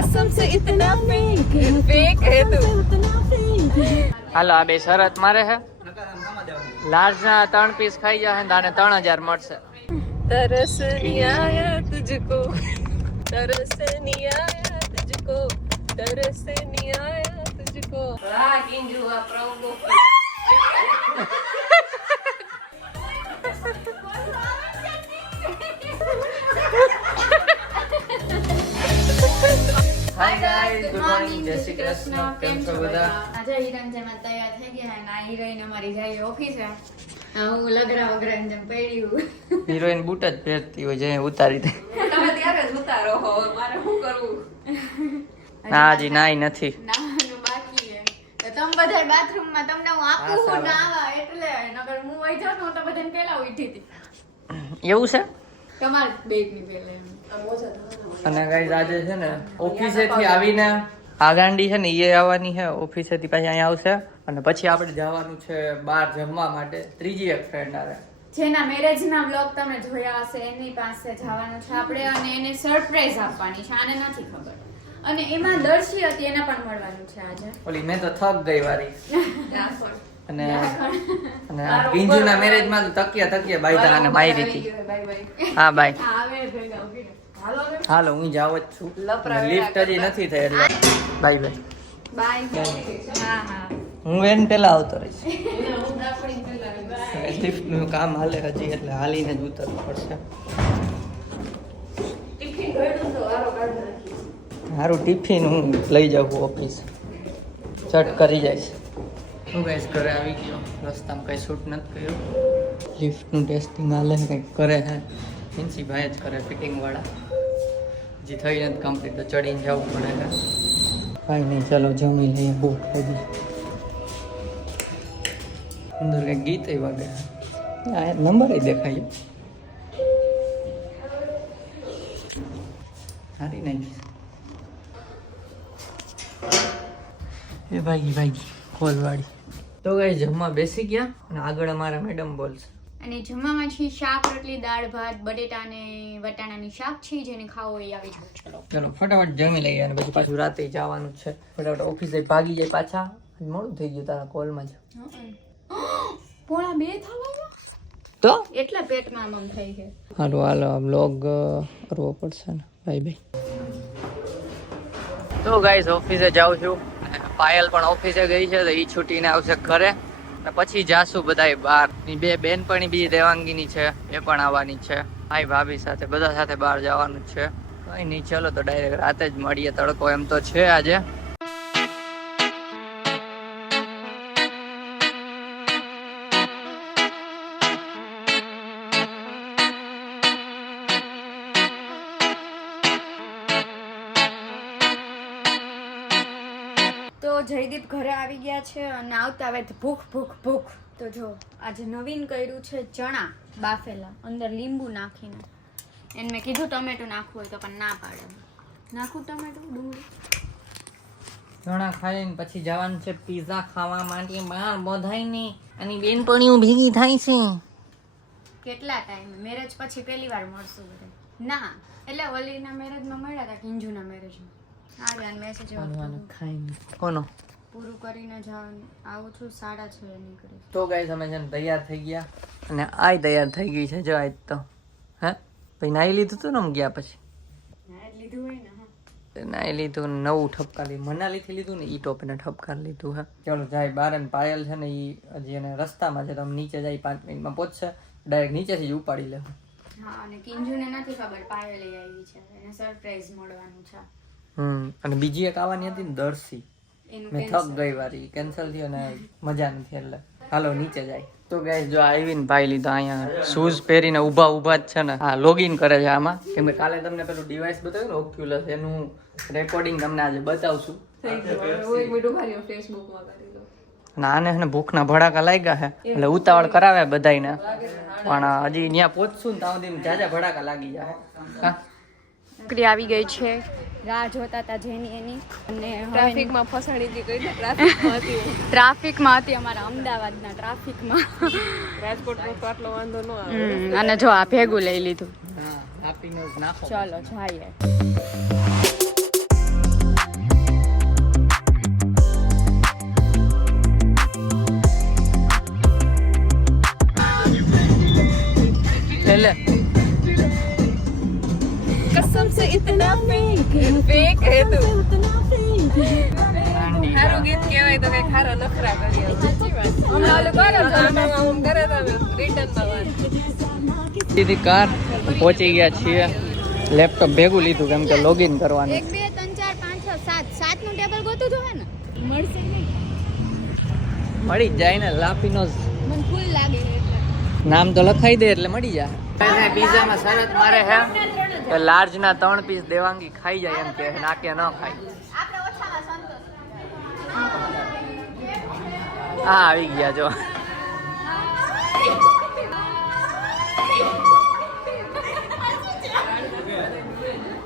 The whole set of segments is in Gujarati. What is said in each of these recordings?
कसम से इतना फेक है तू। હાલો આ બે શરત મારે છે લાર્જ ના 3 પીસ ખાઈ જાય ને આને 3000 મળશે तरस नहीं आया तुझको तरस नहीं आया तुझको तरस नहीं आया तुझको वाह किंजू आ प्रभु हाय गाइस गुड मॉर्निंग जय श्री कृष्ण કેમ છો બધા આજે હિરન જેમ તૈયાર થઈ ગયા અને આ હિરોઈન અમારી જાય ઓફિસે હું લગરા વગરા જેમ પડ્યું હિરોઈન બૂટ જ પહેરતી હોય જે ઉતારી દે તમે ત્યારે જ ઉતારો હો મારે શું કરવું ના જી નાઈ નથી નાનું બાકી છે તો તમે બધા બાથરૂમમાં તમને હું આપું હું નાવા એટલે નકર હું વઈ જાઉં તો બધાને પહેલા ઉઠી હતી એવું છે તમાર બેગ ની પહેલા અને ગાઈસ આજે છે ને ઓફિસે થી આવીને આ ગાંડી છે ને એ આવવાની છે ઓફિસે થી પાછી અહીંયા આવશે અને પછી આપણે જવાનું છે બહાર જમવા માટે ત્રીજી એક ફ્રેન્ડ આવે જેના મેરેજ ના વ્લોગ તમે જોયા હશે એની પાસે જવાનું છે આપણે અને એને સરપ્રાઈઝ આપવાની છે આને નથી ખબર અને એમાં દર્શી હતી એને પણ મળવાનું છે આજે ઓલી મેં તો થક ગઈ વારી અને ગિંજુના મેરેજ માં તો તકિયા બાઈ અને મારી હતી હા બાઈ આવે ભેગા ઉભી હાલો હું જાવ જ છું લિફ્ટ હજી નથી થઈ એટલે બાય બાય બાય હા હા હું એન પેલા આવતો રહીશ લિફ્ટ નું કામ હાલે હજી એટલે હાલીને જ ઉતરવું પડશે મારું ટિફિન હું લઈ જાઉં ઓફિસ ચટ કરી જઈશ હું ગાઈસ ઘરે આવી ગયો રસ્તામાં કઈ શૂટ નથી કર્યું લિફ્ટનું ટેસ્ટિંગ હાલે કંઈક કરે છે હિન્સી ભાઈ જ કરે ફિટિંગ વાળા જે થઈ નથી કમ્પ્લીટ તો ચડીને જવું પડે છે કાંઈ નહીં ચાલો જમી લઈએ ભૂખ લાગી અંદર કંઈક ગીત વાગે આ નંબર દેખાય સારી નહીં એ ભાગી કોલવાડી તો ગાઈ જમવા બેસી ગયા અને આગળ અમારા મેડમ બોલશે અને જમવામાં છે શાક રોટલી દાળ ભાત બટેટા અને વટાણાની શાક છે જેને ખાવો એ આવી જાય ચલો ફટાફટ જમી લઈએ અને પછી પાછું રાતે જવાનું છે ફટાફટ ઓફિસે ભાગી જાય પાછા મોડું થઈ ગયું તારા કોલમાં જ પોણા 2 થવા તો એટલા પેટમાં આમ થઈ છે હાલો બ્લોગ કરવો પડશે ને બાય તો ગાઈસ ઓફિસે જાઉં છું પાયલ પણ ઓફિસે ગઈ છે તો એ છૂટીને આવશે ઘરે અને પછી જાશું બધાય બહાર ની બે બેનપણી બી દેવાંગીની છે એ પણ આવવાની છે ભાઈ ભાભી સાથે બધા સાથે બહાર જવાનું છે કઈ નહીં ચલો તો ડાયરેક્ટ રાતે જ મળીએ તડકો એમ તો છે આજે તો જયદીપ ઘરે આવી ગયા છે અને આવતા આવે ભૂખ તો જો આજે નવીન કર્યું છે ચણા બાફેલા અંદર લીંબુ નાખીને એને મેં કીધું ટમેટું નાખવું હોય તો પણ ના પાડે નાખું ટમેટું ડુંગળી ચણા ખાઈને પછી જવાનું છે પીઝા ખાવા માટે બહાર બધાયની અને બેનપણીઓ ભેગી થાય છે કેટલા ટાઈમ મેરેજ પછી પહેલી વાર મળશું બધા ના એટલે ઓલીના મેરેજમાં મળ્યા હતા કિંજુના મેરેજમાં આ મેસેજ કોનો પૂરું કરીને આવું છું 6:30 નીકળી તો ગાઈસ અમે છે ને તૈયાર થઈ ગયા અને આય તૈયાર થઈ ગઈ છે જો આજ તો હે પછી નાઈ લીધું તું ને ગયા પછી લીધું હોય ને નાઈ લીધું નવું ઠપકા લીધું મનાલી થી લીધું ને ઈ ટોપીને ઠપકા લીધું હે ચાલો જાય બાર અને પાયલ છે ને ઈ હજી એને રસ્તામાં છે તમે નીચે જાય 5 મિનિટમાં પહોંચશે ડાયરેક્ટ નીચેથી જ ઉપાડી લે હા અને કિંજુને નથી ખબર પાયલ આવી છે એને સરપ્રાઈઝ મળવાનું છે અને બીજી એક આવવાની હતી ને દર્શી મેં થક ગઈ વારી કેન્સલ થઈ અને મજા નથી એટલે હાલો નીચે જાય તો ગાઈસ જો આવીને ભાઈ લીધા અહીંયા શૂઝ પહેરીને ઊભા જ છે ને હા લોગિન કરે છે આમાં કેમ કે કાલે તમને પેલું ડિવાઇસ બતાવ્યું ને ઓક્યુલસ એનું રેકોર્ડિંગ તમને આજે બતાવશું અને આને છે ને ભૂખના ભડાકા લાગ્યા છે એટલે ઉતાવળ કરાવે બધાયને પણ હજી ત્યાં પહોંચશું ને ત્યાં સુધી જાજા ભડાકા લાગી જાય હા છોકરી આવી ગઈ છે રાહ જોતા હતા જેની એની અને ટ્રાફિકમાં ફસાણી હતી કઈ ટ્રાફિકમાં હતી અમારા અમદાવાદના ટ્રાફિકમાં રાજકોટમાં તો આટલો વાંધો ન આવે અને જો આ ભેગું લઈ લીધું હા આપીને નાખો ચાલો જઈએ ફેક હે તું ગાંડી ખારું ગીત કહેવાય તો કઈ ખારો નખરા કરીએ સાચી વાત હમણાં ઓલું કરો તો આમ કરે તો રિટર્ન માં વાત સીધી કાર પહોંચી ગયા છીએ. લેપટોપ ભેગું લીધું કેમ કે લોગિન કરવાનું. 1 2 3 4 5 6 7 નું ટેબલ ગોતું જોવે ને મળશે નહીં. મળી જ જાય ને. લાપીનો મને ફૂલ લાગે છે એટલે નામ તો લખાઈ દે એટલે મળી જાય. પીઝામાં શરત મારે હે કે લાર્જ ના 3 પીસ દેવાંગી ખાઈ જાય એમ કે નાકે ન ખાય. આપણે ઓછામાં સંતોષ. હા આવી ગયા જો.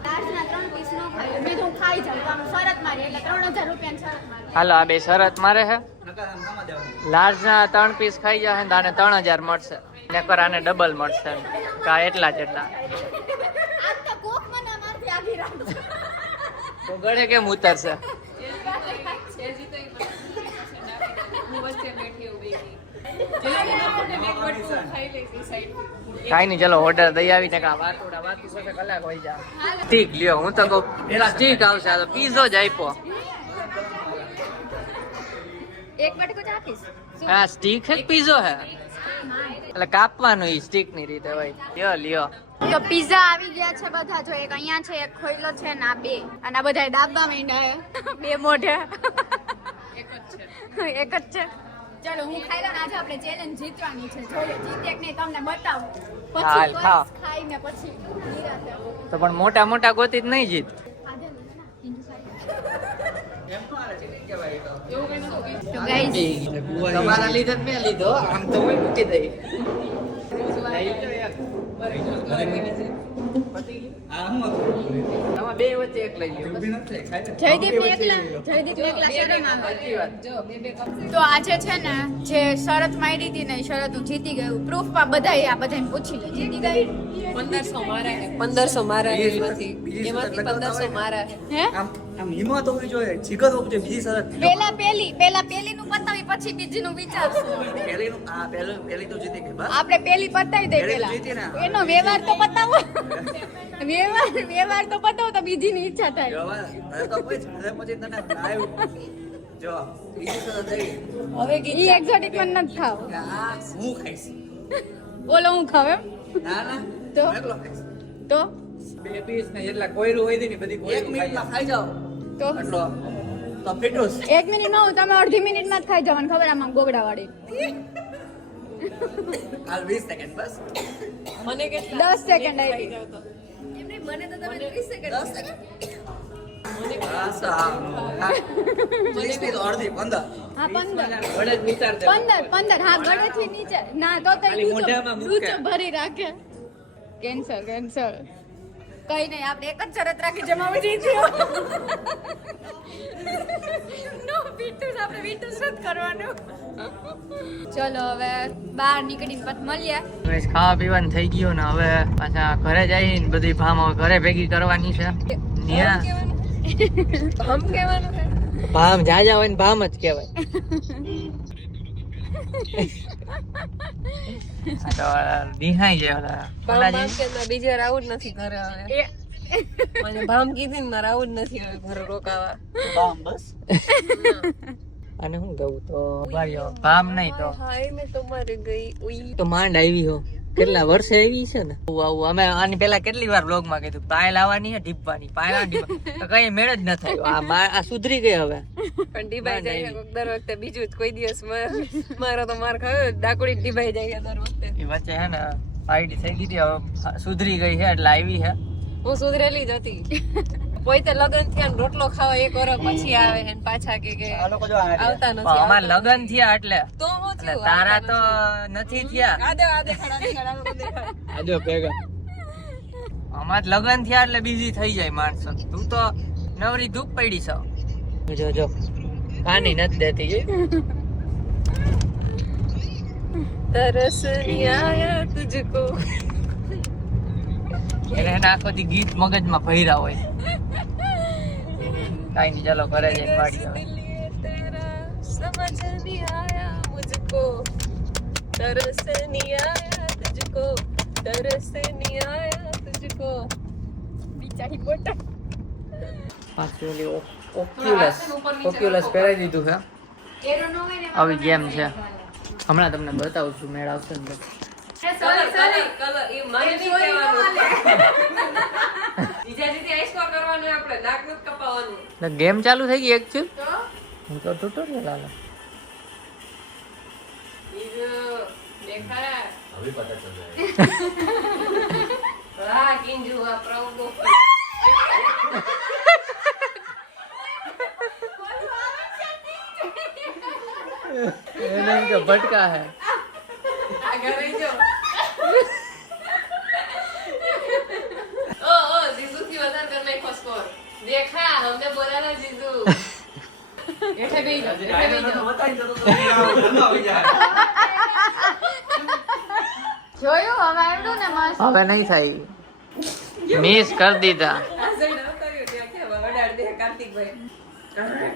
લાર્જના 3 પીસ નો ખાય મેં તો ખાઈ જાઉં તો આમ શરત મારી એટલે 3000 રૂપિયાની શરત મારી. હાલો આ બે શરત મારે હે. લાર્જ ના 3 પીસ ખાઈ જાય ને આને 3000 મળશે. નકર આને ડબલ મળશે. કા એટલા જ એટલા. આજ તો કોક મને મારથી આગી રાખજો. તો ગળે કેમ ઉતરશે? હું વચ્ચે બેઠી ઉભી કાઈ નહીં ચલો ઓર્ડર દઈ આવી ને કા વાતોડા વાતી સાથે કલાક હોય જા. સ્ટીક લ્યો હું તો કહું સ્ટીક આવશે. આ તો પીઝો જ આપ્યો. એક બટકો જ આપીશ. હા સ્ટીક હે પીઝો હે એટલે કાપવાનું ઈ સ્ટીક ની રીતે હોય. લ્યો લ્યો. તો પિઝા આવી ગયા છે બધા. જો એક અહીંયા છે, એક ખોઈલો છે ને આ બે. અને આ બધા ડાબા માંડ્યા છે બે મોઢે. એક જ છે. ચલો હું ખાઈ લઉં. આજે આપણે ચેલેન્જ જીતવાની છે. જોઈએ જીતે કે નહીં તમને બતાવું. હાલ, પછી ખાઓ. બસ ખાઈને પછી નિરાંતે. તો પણ મોટા મોટા ગોતી જ નહીં જીત. આજે નથી ના, તો ગાઈઝ તમારા લીધે જ મેં લીધો. આમ તો હું મૂકી દઈ. આમાં બે વચ્ચે એક લઈ લ્યો. જયદીપ એકલા શરમ આવે. તો આજે છે ને જે શરત મારી હતી ને એ શરત હું જીતી ગયું. પ્રૂફ માં બધાય આ બધાને પૂછી લે. જીતી ગઈ 1500 મારા હે 1500 મારા હે એમાંથી 1500 મારા હે હે આમ હિંમત હોવી જોઈએ, જીગર હોવું જોઈએ. બીજી શરત પેલા પેલી નું પતાવી પછી બીજી નું વિચારશું. પહેલી તો જીતી ગઈ બસ. આપણે પેલી પતાવી દઈ પેલી તો પેલા. જીતી ને. એનો વ્યવહાર તો પતાવો. વ્યવહાર તો પતાવો તો બીજી ની ઈચ્છા થાય. હવે તો પછી તને લાઈવ જો બીજી શરત થઈ હવે ઈ એક્ઝોટિક મને નથી ખાવ. કે આ હું ખાઈશ. બોલો હું ખાવ એમ ના ના તો? હું એકલો ખાઈશ. તો બે પીસ ને એટલા કોયરું હોય ને બધી એક મિનિટમાં ખાઈ જાઓ તો એટલો તો ફિટોસ. 1 મિનિટ માં હું તમે અડધી મિનિટમાં જ ખાઈ જવાનું. ખબર આમાં ગોગડા વાળી હાલ 20 સેકન્ડ બસ. મને કેટલા 10 સેકન્ડ આવી. એમને મને તો તમે 30 સેકન્ડ 10 સેકન્ડ બસ હા 20 ની તો અડધી 15. હા 15 વડે જ વિચાર દે. 15 હા ગળેથી નીચે ના તો ખાલી મોઢામાં મૂકે. ભરી રાખે. કેન્સર કઈ નહીં. આપણે એક જ શરત રાખી જેમાં હું જીત્યો. નો બીટુસ આપણે બીટુસ જ કરવાનું. ચલો હવે બહાર નીકળીને પછી મળીએ. હવે ખાવા પીવાનું થઈ ગયું ને હવે પાછા ઘરે જઈને બધી ભામ હવે ઘરે ભેગી કરવાની છે. ન્યા હમ કહેવાનું છે ભામ જાજા હોય ને ભામ જ કહેવાય. આ તો દિહાઈ જાય ઓલા ભામ ઓલાજી. માર્કેટમાં બીજે આવું જ નથી ઘરે હવે મને ભામ કીધી ને મારે આવું જ નથી હવે ઘરે રોકાવા બામ બસ. અને હું કહું તો ભાઈઓ ભામ નહીં તો હાય મેં તમારે ગઈ ઉઈ તો માંડ આવી હો. કેટલા વર્ષે આવી છે ને આવું અમે આની પેલા કેટલી વાર બ્લોગ માં કીધું પાયલ આવવાની છે ઢીપવાની પાયલ ઢીપવા તો કઈ મેળ જ ન થયો. આ સુધરી ગઈ હવે. પણ ડીબાઈ જાય છે દર વખતે બીજું જ કોઈ દિવસ મારો તો માર ખાયો ડાકુડી ડીબાઈ જાય છે દર વખતે એ વચ્ચે હે ને આઈડી થઈ ગઈ હતી હવે સુધરી ગઈ છે એટલે આવી છે. હું સુધરેલી જ હતી પોતે લગન થયા ને રોટલો ખાવા 1 વર્ષ પછી આવે છે ને પાછા કે આ લોકો જો આ આવતા પણ નથી અમાર લગન થયા એટલે તો હું એટલે થયું તારા તો નથી થયા. આદે ખડા આજો ભેગા અમાર લગન થયા એટલે બીજી થઈ જાય માણસો. તું તો નવરી ધૂપ પડી છો. જો જો પાણી નથી દેતી જોઈ. तरस नहीं आया तुझको એને આખો દી ગીત મગજમાં ભર્યા હોય. કાઈ નહીં ચાલો ઘરે જઈને વાડી આવે. तेरा समझ नहीं आया मुझको तरस नहीं आया तुझको तरस नहीं आया तुझको બિચારી બોટા પાછી ઓલી ઓક્યુલસ પહેરાવી દીધું છે. આવી ગેમ છે, હમણાં તમને બતાવું છું, મેળ આવશે ને ગેમ ચાલુ થઈ ગઈ એકચ્યુઅલ. હું તો ટ્યુટોરિયલ આલે भटका है. जीजू की वजह करना एक स्कोर देखा, हमने बोला ना जीजू. बैठे भी જોયું હવે આવડું ને મસ્ત. હવે નહીં થાય, મિસ કરી દીધા.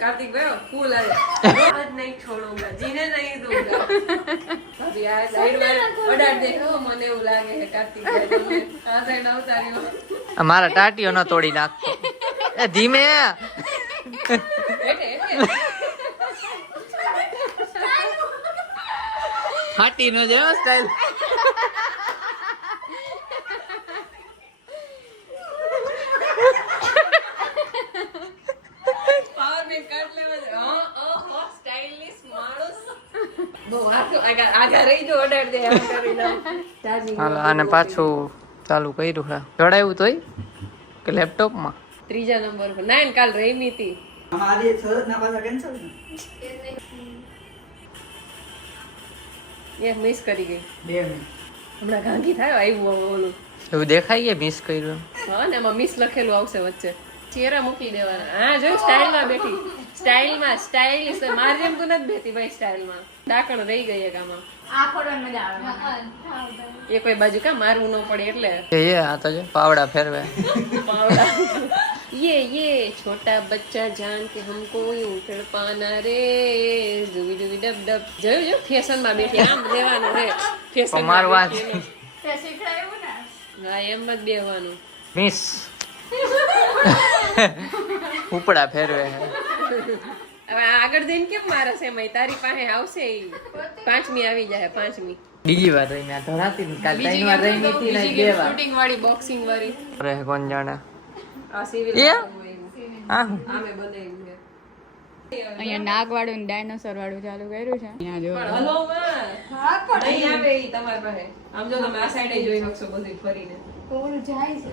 कार्तिक भाई फूल आया आज नहीं छोड़ूंगा, जीने नहीं दूंगा. अभी आ साइड में ऑर्डर देखो, મને એવું લાગે છે કાર્તિક ભાઈ તમે આ સાઈડ આવતાર્યો. મારા ટાટીઓ ન તોડી નાખતો. એ ધીમે હાટી નો જેવો સ્ટાઈલ. અને પાછું ચાલુ કર્યું છે. જોડાયું તોય કે લેપટોપમાં ત્રીજા નંબર પર નાઈન કાલ રમી હતી. આજે શરત ના પાછા કેન્સલ ને એ મિસ કરી ગઈ 2 મિનિટ. હમણાં ગાંધી થાય આવ્યું ઓલું એવું દેખાય કે મિસ કર્યું. હા ને એમાં મિસ લખેલું આવશે વચ્ચે. ચહેરા મૂકી દેવાના. હા જો સ્ટાઇલમાં બેઠી, સ્ટાઇલમાં સ્ટાઇલિશ. મારી જેમ તો નથી બેઠી ભાઈ સ્ટાઇલમાં. ડાકણ રહી ગઈ એક આમાં. આ ફોટોમાં મજા આવે. એ કોઈ બાજુ કા મારવું ન પડે એટલે. એ આ તો જો પાવડા ફેરવે. પાવડા. ये छोटा बच्चा जान के हमको यूं तड़पाना रे जुबी जुबी डब डब. જોયું જો ફેશન માં બેઠી આમ દેવાનું હે. ફેશન મારું વાત તે શીખડાયું ને. હા એમ જ બેહવાનું. મિસ ઉપડા ફેરવે. હવે આગળ જઈને કેમ મારે છે મય તારી પાસે આવશે ઈ. 5મી આવી જાય 5મી. બીજી વાર રહી મેં ધરાતી ને કાલ 3 વાર રહી નીતિ ને 2 વાર. શૂટિંગ વાળી બોક્સિંગ વાળી. અરે કોણ જાણે. આ સિવિલ એ? હા આમે બનાવ્યું છે. અહીંયા નાગ વાળું ડાયનોસોર વાળું ચાલુ કર્યું છે. અહીંયા જો પણ હલો માં હા પણ નહીં આવે ઈ તમારી પાસે. આમ જો તમે આ સાઈડે જોઈ શકશો બધું ફરીને. કોણ જાય છે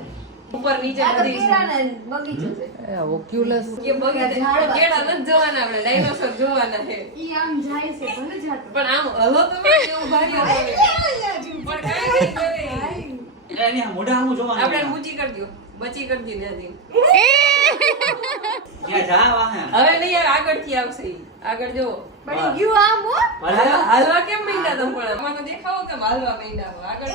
ઉપર નીચે બધી બગીચો છે. ઓક્યુલસ કે બગીચે કેળા નથી જોવાના, આપણે ડાયનોસોર જોવાના છે. ઈ આમ જાય છે ભલે જાતો. પણ આમ હલો તમે કેવું ભારી આવે. પણ કાઈ નહીં કરે. એની આ મોઢા આમ જોવાનું. આપણે ઊંચી કરી દો, બચી કરી દી નથી. ત્યાં જા વાહે. હવે નહીં આવે, આગળથી આવશે ઈ. આગળ જો પડી ગયું આમ હો. હાલવા કેમ માંડ્યા તમે? પણ મને દેખાવો કેમ હાલવા માંડ્યા હો? આગળ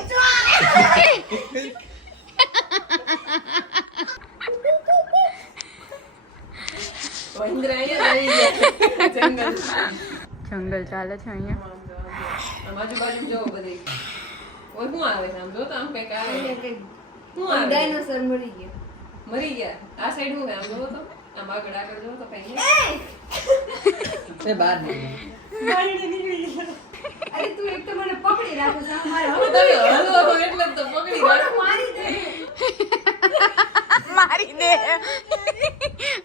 વહિન્દ્ર અહીંયા રહી ગયા. જંગલ જંગલ ચાલે છે અહીંયા. આમ આજુબાજુ જોવો બધી. ઓય શું આવે છે? આમ જો તો આમ કંઈક આવે. શું આવે? ડાયનોસોર મરી ગયો. મરી ગયા. આ સાઈડ શું છે? આમ જોવો તો. આમ આગળ આગળ જોવો તો કઈ નહીં. એ બાર નહીં. અરે તું એક તો મને પકડી રાખો છો મારે તમે હલો હલો એટલે જ તો પકડી રાખો.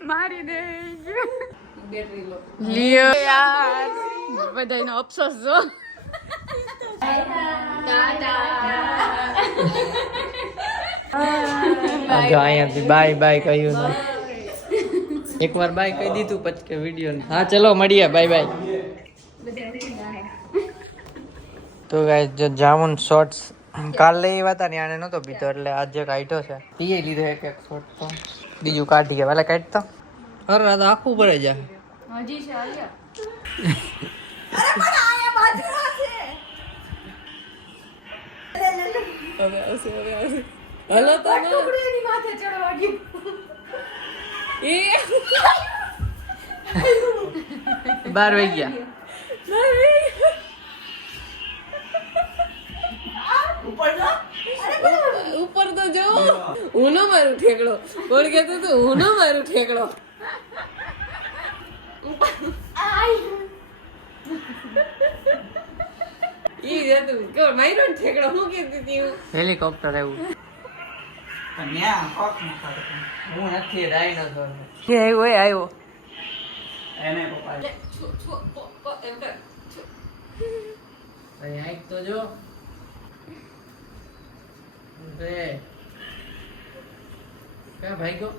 મારી દે બેટરી લો. લિયો યાર બધાનો અફસોસ જો. જો અહીંયાથી બાય બાય કહ્યું ને. એકવાર બાય કહી દીધું પછી કે વિડીયો. હા ચલો મળીએ, બાય બાય. તો ગાઈસ જો જામુન શોર્ટ્સ કાલ લઈ આવ્યા હતા ને આને નતો પીધો એટલે આજે કાઢ્યો છે. પીએ લીધો એક શોર્ટ તો બીજું કાઢી ગયા. પેલા કાઢતો અરે આ તો આખું ભરાઈ જાય. હજી છે આલ્યા. હવે આવશે હવે આવશે. હલો તો ટુકડીની માથે ચડવા ગયું. એ 12 વાગ્યા. ઉપર જા. ઉપર ઉપર તો જો હું નો મારું ઠેકડો કોણ કહેતું હતું હું નો મારું ઠેકડો ઈ જતું કોણ માર્યો ને ઠેકડો હું કહેતી હતી હું હેલિકોપ્ટર એવું ન્યા કોક ન ખાતો હું નથી ડાયનોસોર કે આવ્યો આવ્યો એને પપ્પા એમ કર અરે આઈક તો જો રે ક્યાં ભાઈ ગયો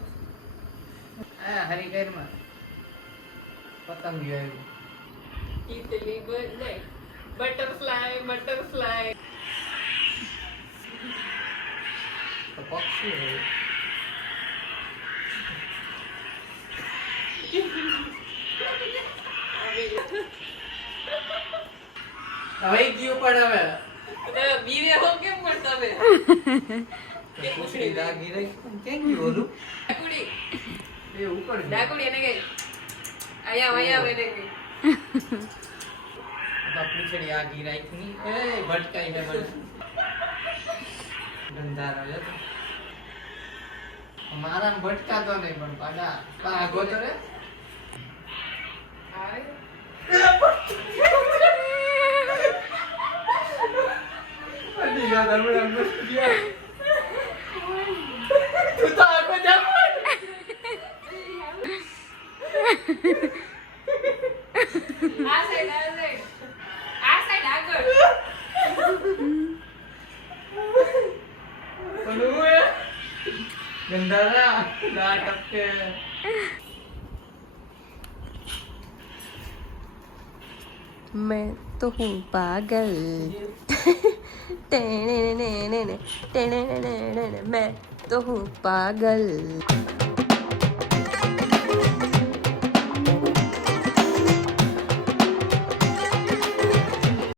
આ હરિકેરમાં પતંગ ગયો આવ્યો ઈટલી ગુડ નાઈટ બટરફ્લાય બટરફ્લાય તો પક્ષી હોય હવે ગયું પણ હવે બીવે હો કેમ પણ તમે પૂછડી લાગી રહી કેમ ગયું ઓલું ડાકુડી એ ઉપર ગયું. ડાકુડી એને કઈ આયા એને કઈ તો પૂછડી આગી રાખી એ ભટકાઈ હે મને ગંધારો જતો મારા ભટકાતો નહીં પણ પાડા આગો તો રે તું તો આગો જા આ સાઈડ આગળ ગંધારા ના ટપકે मैं तो हूँ पागल मैं तो हूँ पागल